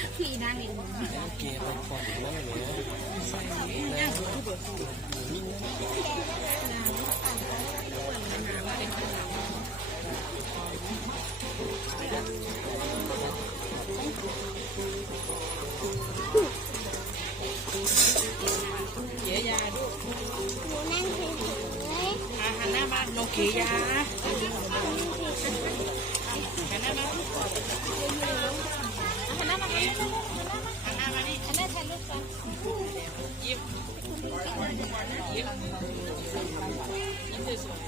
วันพี่นางเองเกย์ไปก่อนแล้วเลยเขียยาดูนูนั่งเฉยอาหันหน้ามาโนเขียยาหันหน้ามา น้ามาหันหน้ามานี่ๆอันนั้นถ่ายรูปกันยิ้มยิ้มยิ้มสวย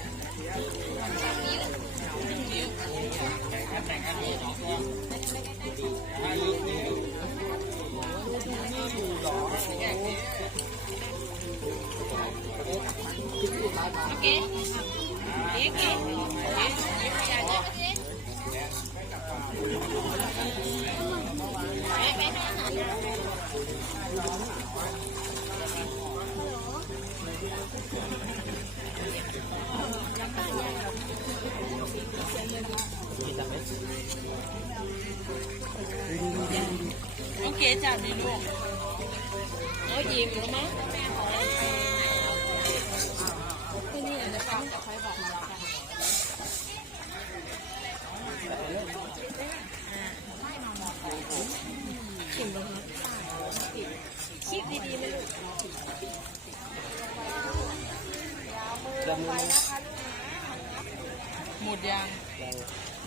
โอเคโอเค โอเคจับดิลูกเอายิ้มแล้วมั้งที่นี่อาจจะฟังแต่ค่อยบอกมาแล้วกันคิดดีๆไหมลูก จำมือ หมดยัง น้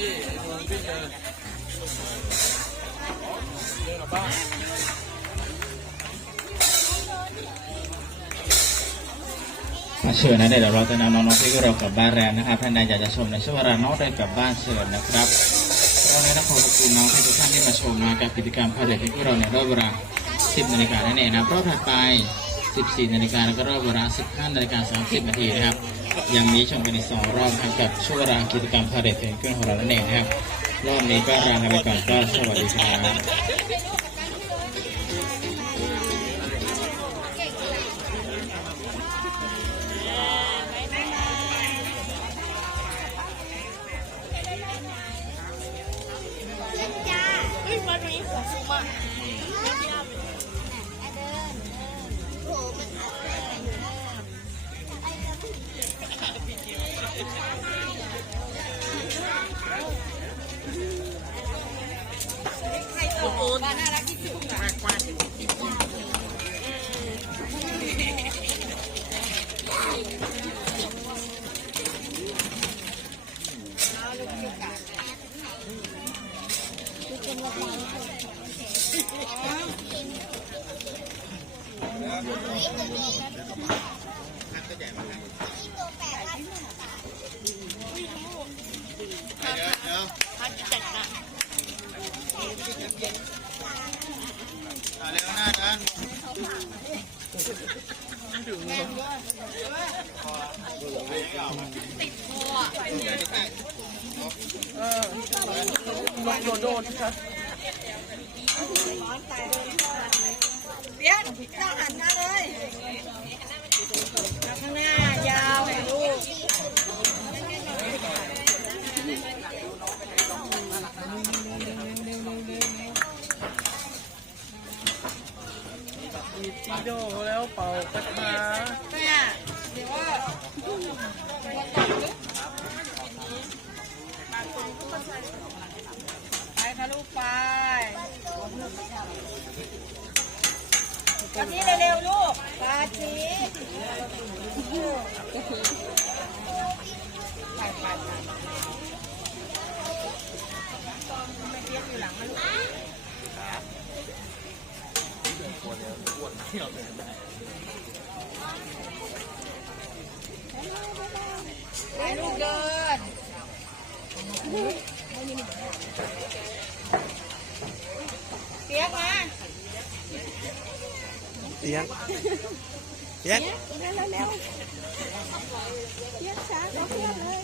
นี่คนขึ้นเลยเดินกลับบ้านมาเชิญนะเดี๋ยวเราจะนำน้องๆที่เรากลับบ้านแล้วนะครับท่านใดอยากจะชมในช่วงเวลาน้องเดินกลับบ้านเชิญนะครับก็ในนักขอขอบคุณน้องทุกท่านที่มาชมนะกับกิจกรรมพาเหรดที่เราในรอบเวลา 10 นาฬิกานั่นเองนะรอบถัดไป 14 นาฬิกาแล้วก็รอบเวลา 15 นาฬิกา 30 นาทีนะครับ ยังมีชมกันอีกสองรอบนะครับกับช่วงเวลากิจกรรมพาเหรดเพลงเครื่องของเรานั่นเองนะครับ รอบนี้ก็ลางกันไปก่อนก็สวัสดีครับจ้า โอ้โหน่ารักที่สุดมากกว่าพัดจัดนะ เร็วหน้าดันโดนโดนครับเบี้ยเจ้าหันหน้าเลยข้างหน้ายาวลูก จีโดแล้วเป่ากระทะ เนี่ยเดี๋ยวว่า ไปค่ะลูกไปไปาชีเร็วๆลูกปาชี ไปไปไปไม่เปียกอยู่หลังมันลูก ไปลูกเดินเปียกมาเตียงเตียงเร็วเร็วเรียกช้าเขาเพื่อนเลย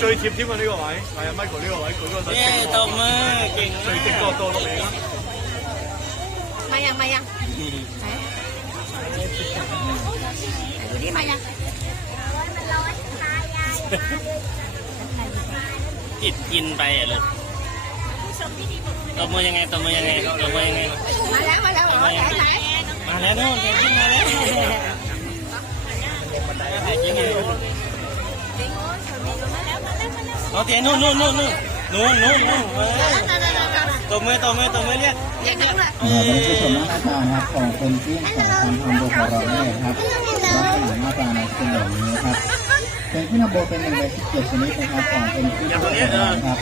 最贴添啊！呢个位系啊，Michael 呢个位，佢嗰个实 เย้ตบมือเก่ง 最直角到落嚟啦。 มายังมายังดูดิมายัง จิตกินไปอ่ะลูกตบมือยังไงตบมือยังไงตบมือยังไง มาแล้วมาแล้วไหนไหน มาแล้วนู่นเด็กกินมาแล้ว เด็กกินไงเอาเตียนู่นนู่นนู่นนู่นนู่นนู่นนู่นตบมือตบมือตบมือเรียกเรียกกันเลยอ่าวันนี้ผู้ชมหน้าตานะครับของเป็นที่ของทางทำโบของเราเนี่ยนะครับลักษณะหน้าตาเนี่ยเป็นแบบนี้นะครับเป็นที่นำโบเป็นหนึ่งในสิบเจ็ดชนิดนะครับของเป็นที่ของเรานะครับ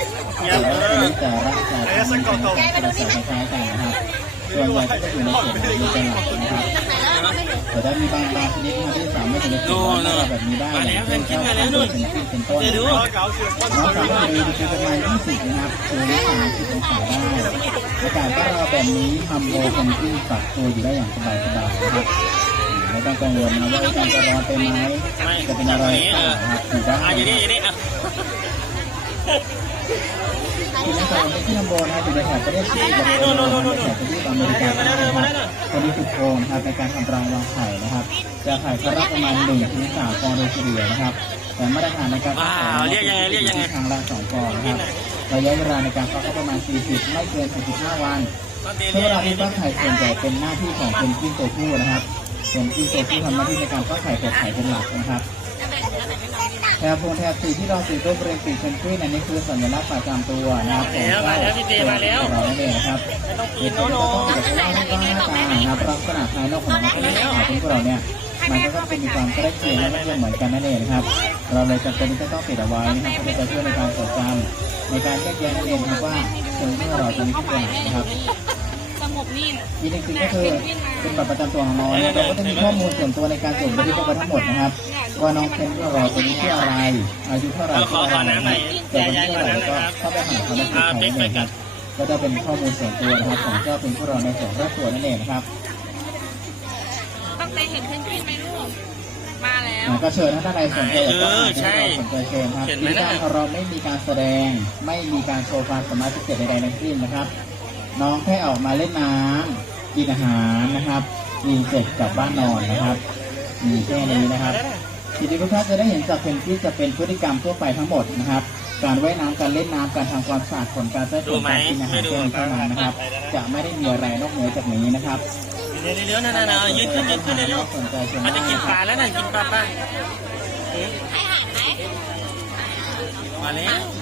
แต่ละชนิดแต่ละแต่ละชนิดนะครับจะคล้ายๆกันนะครับส่วนใหญ่ก็จะอยู่ในส่วนของเป็นหลักนะครับ แต่ถ้มีบางบางชนิดนะครับที่สามารถจะเลือกแบบนี้ได้อย่างเช่นเจ้าของเป็นเป็นต้นนะครับ搞笑，น้องสามารถเดินไปประมาณ20นะครับคือได้30องศาได้อากาศบ้านเราแบบนี้ทำโลเป็นที่ปรับตัวอยู่ได้อย่างสบายๆนะครับไม่ต้องกังวลนะว่าการจะร้อนไปไหมจะเป็นอะไรนะครับอยู่ได้อะอยู่นี่อยู่นี่อะ ที่นครเป็นที่นำโบนะครับอยู่ในแถบประเทศจีนกับแถบประเทศอเมริกานะครับคนนี้ฝึกโกงครับในการทำรังวางไข่นะครับจะไข่ครั้งประมาณ1ถึง3ฟองโดยเฉลี่ยนะครับแต่มาตรฐานในการทางละ2ฟองนะครับระยะเวลาในการฟักก็ประมาณ 40 ไม่เกิน 45 วันมาเตียเมื่อเวลาเรีที่ยกฟักไข่ส่วนใหญ่เป็นหน้าที่ของเป็นกิ้งตัวผู้นะครับเป็นกิ้งตัวผู้ทำหน้าที่ในการฟักไข่เปิดไข่เป็นหลักนะครับ แถบโพงแถบสีที่เราสีตัวบริเวณปีกเพนกวินอันนี้คือสัญลักษณ์ประจำตัวนะครับของเจ้าเรานั่นเองนะครับต้องเป็นนตัวโน่ที่โน่ต้องมีลักษณะรูปร่างหน้าตานะครับลักษณะภายนอกของมันก็ไม่ได้อาจเป็นพวกเราเนี่ยมันก็ต้องมีความใกล้เคียงและไม่เหมือนกันนั่นเองนะครับ เราเลยจำเป็นที่จะต้องปิดเอาไว้นะครับเพื่อจะช่วยในการจดจำในการแยกแยะนั่นเองครับว่าเชิงที่เราตัวนี้คือตัวไหนนะครับสงบนิ่งอีกหนึ่งสิ่งก็คือเป็นบัตรประจำตัวของน้องนะครับเราก็จะมีข้อมูลส่วนตัวในการจดบันทึกเอาไว้ทั้งหมดนะครับ ว่าน้องเป็นที่เราตัวนี้ชื่ออะไร อายุเท่าไหร่ขอขอน้ำหน่อยแต่วันยายที่ขอเท่าไหร่น้ำหน่ก็อยครับเข้าไปหาเขาในอ่าเพเป็จนไทไปยนั่นเองครับก็จะเป็นข้อมูลส่วนตัวนะครับของเจ้าเป็นผู้เราในส่วนรอบตัวนั่นเองนะครับต้องได้เห็นเพนกวินไหมลูกมาแล้วอ่าก็เชิญถ้าท่านใดสนใจอยากจะอ่านที่เราสนใจเชิญครับเห็นไหมที่น่ะการของเราไม่มีการแสดง ไม่มีการโชว์ความสามารถพิเศษใดๆทั้งสิ้นนะครับ น้องแค่ออกมาเล่นน้ำกินอาหารนะครับยิงเสร็จกลับบ้านนอนนะครับมีแค่นี้นะครับ สิ่งที่ทุกท่านจะได้เห็นจากเพนกวินจะเป็นพฤติกรรมทั่วไปทั้งหมดนะครับ การว่ายน้ำการเล่นน้ำการทำความสะอาดขนการใช้ขดูนไหมการกินอาหาไม่รดูเท่านั้นเท่านั้นนะครับ จะไม่ได้มีอะไรนอกเหนือจากนี้นะครับเร็วเร็วนั่นน่ะยืดขึ้นยืดขึ้นเร็วสนใจเชิญอาจจะกินปลาแล้วน่ะกินปลาป้ามาแล้ว